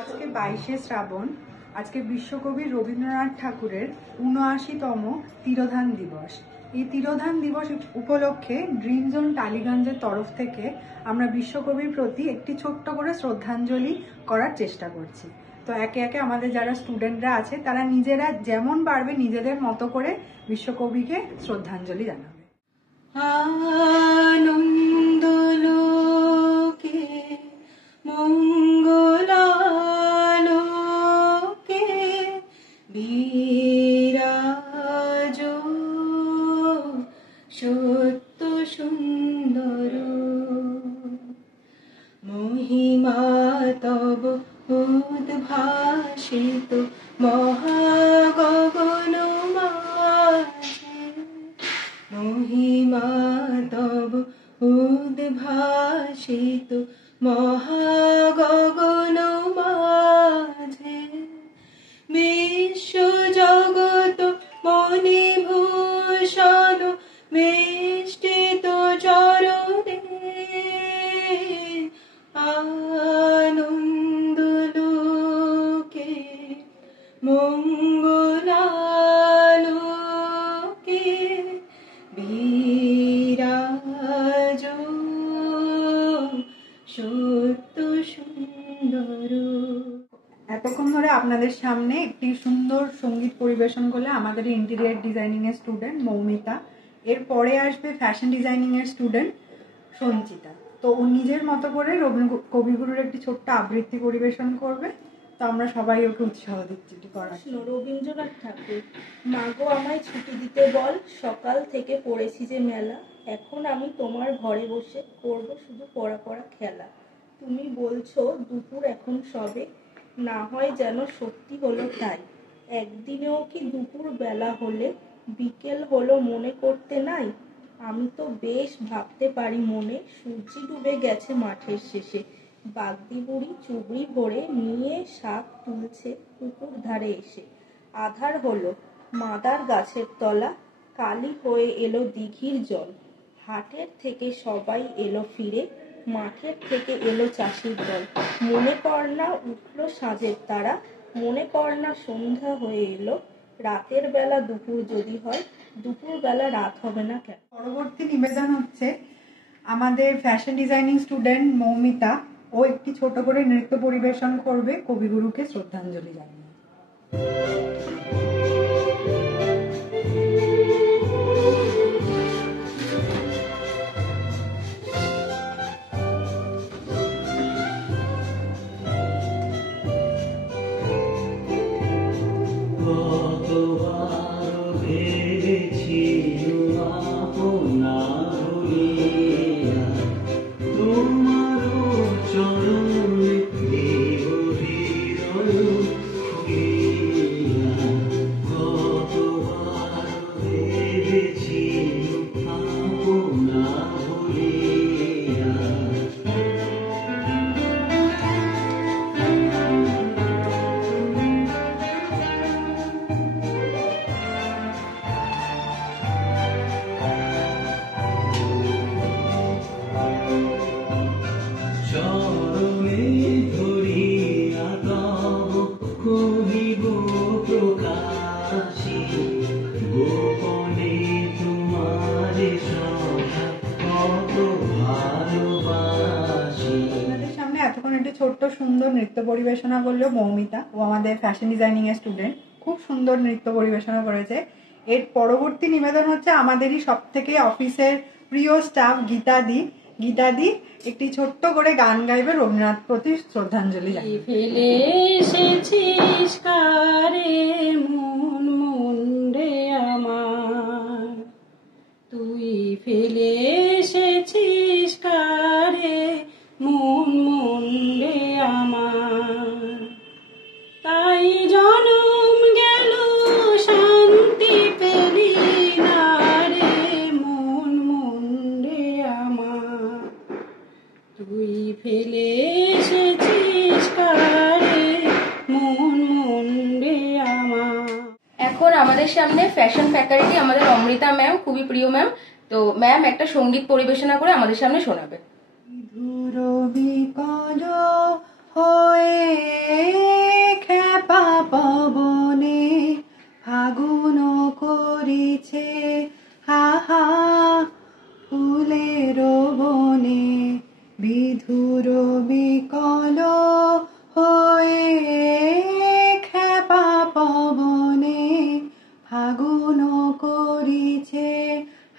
আজকে 22শে শ্রাবণ। আজকে বিশ্বকবি রবীন্দ্রনাথ ঠাকুরের ৭৯তম তিরোধান দিবস। এই তিরোধান দিবস উপলক্ষে ড্রিম জোন টালিগঞ্জের তরফ থেকে আমরা বিশ্বকবির প্রতি একটি ছোট্ট করে শ্রদ্ধাঞ্জলি করার চেষ্টা করছি। তো একে একে আমাদের যারা স্টুডেন্টরা আছে তারা নিজেরা যেমন পারবে নিজেদের মতো করে বিশ্বকবিকে শ্রদ্ধাঞ্জলি জানাবে। আনন্দলোকে মঙ্গলালোকে বিরাজ সত্য সুন্দর মহিমা তব উদ্ভাসিত মহাগগন মাঝে মহিমা তব উদ্ভাসিত মহাগগন মাঝে বিশ্ব জগৎ মণিভূষণ বেষ্টিত চরণে আনন্দলোকে মঙ্গলালোকে বিরাজ সত্য সুন্দর। এতক্ষণ ধরে আপনাদের সামনে একটি সুন্দর সঙ্গীত পরিবেশন করলে আমাদের ইন্টেরিয়র ডিজাইনিং এর স্টুডেন্ট মৌমিতা। এরপরে আসবে ফ্যাশন ডিজাইনিং এর স্টুডেন্ট সঞ্চিতা। তো ও নিজের মতো করে কবিগুরুর একটি ছোট্ট আবৃত্তি পরিবেশন করবে। তো আমরা সবাই ওকে উৎসাহ দিচ্ছি করার। রবীন্দ্রনাথ ঠাকুর। মাগো আমায় ছুটি দিতে বল, সকাল থেকে পড়েছি যে মেলা, এখন আমি তোমার ঘরে বসে করব শুধু পড়া পড়া খেলা। তুমি বলছো দুপুর এখন সবে, না হয় যেন সত্যি হলো তাই। একদিনেও কি দুপুর বেলা হলে বিকেল হলো মনে করতে নাই? আমি তো বেশ ভাবতে পারি মনে, সূর্যি ডুবে গেছে মাঠের শেষে। বাগদি বুড়ি চুবড়ি ভরে নিয়ে শাক তুলছে পুকুর ধারে এসে। আধার হলো মাদার গাছের তলা, কালি হয়ে এলো দিঘির জল। হাটের থেকে সবাই এলো ফিরে, মাঠের থেকে এলো চাষির দল। মনে কর না উঠলো সাঁঝের তারা, মনে কর না সন্ধ্যা হয়ে এলো। রাতের বেলা দুপুর যদি হয়, দুপুর বেলা রাত হবে না কেন? পরবর্তী নিবেদন হচ্ছে আমাদের ফ্যাশন ডিজাইনিং স্টুডেন্ট মৌমিতা। ও একটি ছোট করে নৃত্য পরিবেশন করবে কবিগুরুকে শ্রদ্ধাঞ্জলি জানিয়ে। ছোট্ট সুন্দর নৃত্য পরিবেশনা করলো মৌমিতা। ও আমাদের ফ্যাশন ডিজাইনিং এর স্টুডেন্ট, খুব সুন্দর নৃত্য পরিবেশনা করেছে। এর পরবর্তী নিবেদন হচ্ছে আমাদেরই সব থেকে অফিসের প্রিয় স্টাফ গীতাদি। গীতাদি একটি ছোট্ট করে গান গাইবে রবীন্দ্রনাথ প্রতি শ্রদ্ধাঞ্জলি জানিয়ে। ফেলে এসেছিস কারে মন মন রে আমার, তুই ফেলে এসেছিস কারে মন মন রে আমার, তাই জনম গেল শান্তি পেলি না রে মন মন রে আমার, তুই ফেলে এসেছিস কারে মন মন রে আমার। এখন আমাদের সামনে ফ্যাশন ফ্যাকাল্টি আমাদের অমৃতা ম্যাম, খুবই প্রিয় ম্যাম। তো ম্যাম একটা সঙ্গীত পরিবেশনা করে আমাদের সামনে শোনাবে। বিধুর বিকল হয়ে বিধুর বিকল হয়ে খেপা পবনে ফাগুন করিছে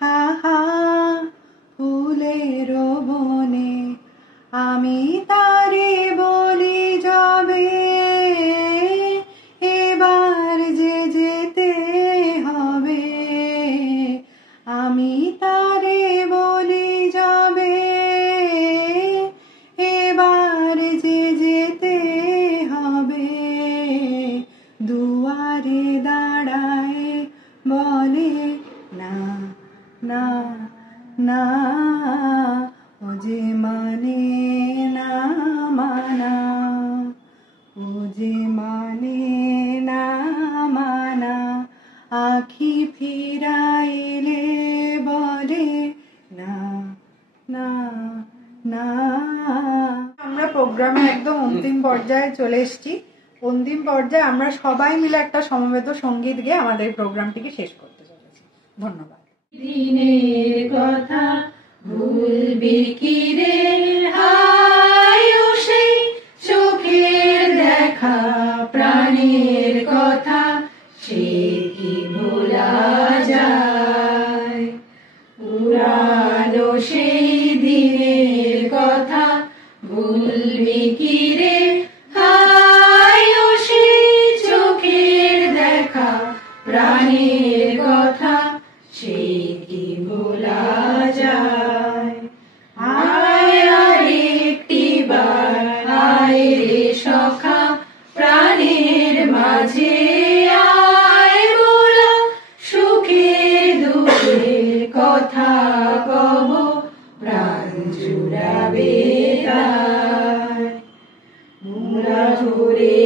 হাহা ফুলের বনে। আমি তারে বলি যাবে এবার যে যেতে হবে। আমি তারে বলি যাবে এবার যে যেতে হবে। দুয়ারে দাঁড়ায় বলে না না না, ও যে মানে না মানা, ও যে মানে না মানা। আখি ফিরাইলে বলে না না না। আমরা প্রোগ্রামে একদম অন্তিম পর্যায়ে চলে এসেছি। অন্তিম পর্যায়ে আমরা সবাই মিলে একটা সমবেত সঙ্গীত গেয়ে আমাদের প্রোগ্রামটিকে শেষ করতে চলেছি। ধন্যবাদ। দিনের কথা ভুলবি কি রে, আয়ু সেই চোখের দেখা, প্রাণের কথা সে কি ভোলা যায়। পুরানো সেই দিনের কথা ভুলবি কি রে, আয়ু সেই চোখের দেখা, প্রাণের কথা সে কি ভোলা যায়। আয় আরেকটি বার আয় রে সখা, প্রাণের মাঝে আয় মোরা, সুখে দুঃখে কথা কব, প্রাণ জুড়াবে তাই। মোরা ভোরে